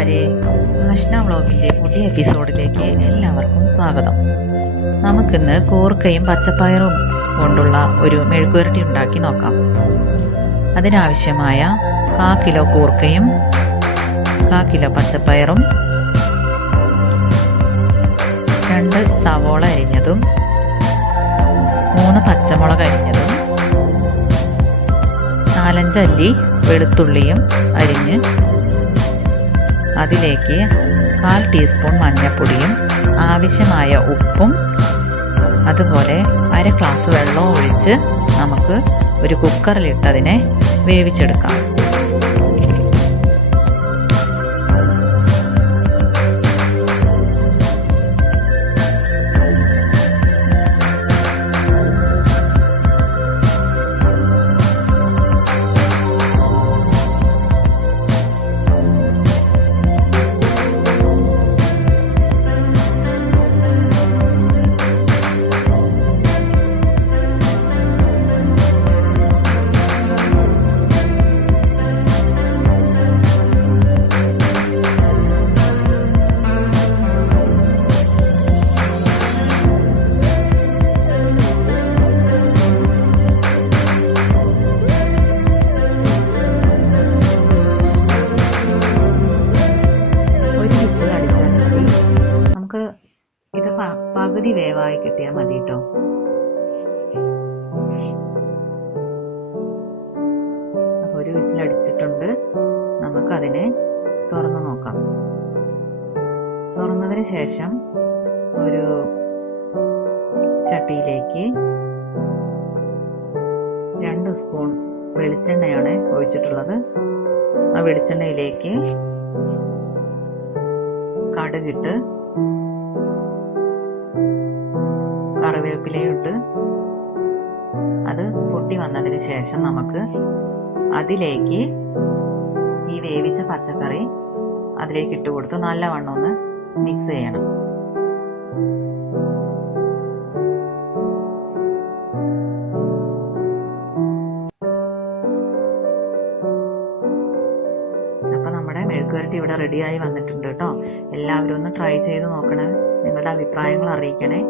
കൂട്ടുകാരെ, അഷ്ന വ്ലോഗിന്റെ പുതിയ എപ്പിസോഡിലേക്ക് എല്ലാവർക്കും സ്വാഗതം. നമുക്കിന്ന് കൂർക്കയും പച്ചപ്പയറും കൊണ്ടുള്ള ഒരു മെഴുക്കുവരട്ടി ഉണ്ടാക്കി നോക്കാം. അതിനാവശ്യമായ 1/4 കിലോ കൂർക്കയും 1/4 കിലോ പച്ചപ്പയറും 2 സവോള അരിഞ്ഞതും 3 പച്ചമുളക് അരിഞ്ഞതും 4-5 അല്ലി വെളുത്തുള്ളിയും അരിഞ്ഞ് അതിലേക്ക് 1/4 ടീസ്പൂൺ മഞ്ഞൾപ്പൊടിയും ആവശ്യമായ ഉപ്പും അതുപോലെ 1/2 ഗ്ലാസ് വെള്ളവും ഒഴിച്ച് നമുക്ക് ഒരു കുക്കറിലിട്ട് അതിനെ വേവിച്ചെടുക്കാം. ഇത് പകുതി വേവായി കിട്ടിയാൽ മതി കേട്ടോ. അപ്പൊ ഒരു വിസിലടിച്ചിട്ടുണ്ട്. നമുക്കതിനെ തുറന്നു നോക്കാം. തുറന്നതിന് ശേഷം ഒരു ചട്ടിയിലേക്ക് 2 സ്പൂൺ വെളിച്ചെണ്ണയാണ് ഒഴിച്ചിട്ടുള്ളത്. ആ വെളിച്ചെണ്ണയിലേക്ക് കടുകിട്ട് കറിവേപ്പിലയിട്ട് അത് പൊട്ടി വന്നതിന് ശേഷം നമുക്ക് അതിലേക്ക് ഈ വേവിച്ച പച്ചക്കറി അതിലേക്ക് ഇട്ട് കൊടുത്ത് നല്ലവണ്ണം ഒന്ന് മിക്സ് ചെയ്യണം. അപ്പൊ നമ്മുടെ മെഴുക്കുവരട്ടി ഇവിടെ റെഡിയായി വന്നിട്ടുണ്ട് കേട്ടോ. എല്ലാവരും ഒന്ന് ട്രൈ ചെയ്ത് നോക്കണേ. നിങ്ങളുടെ അഭിപ്രായങ്ങൾ അറിയിക്കണേ.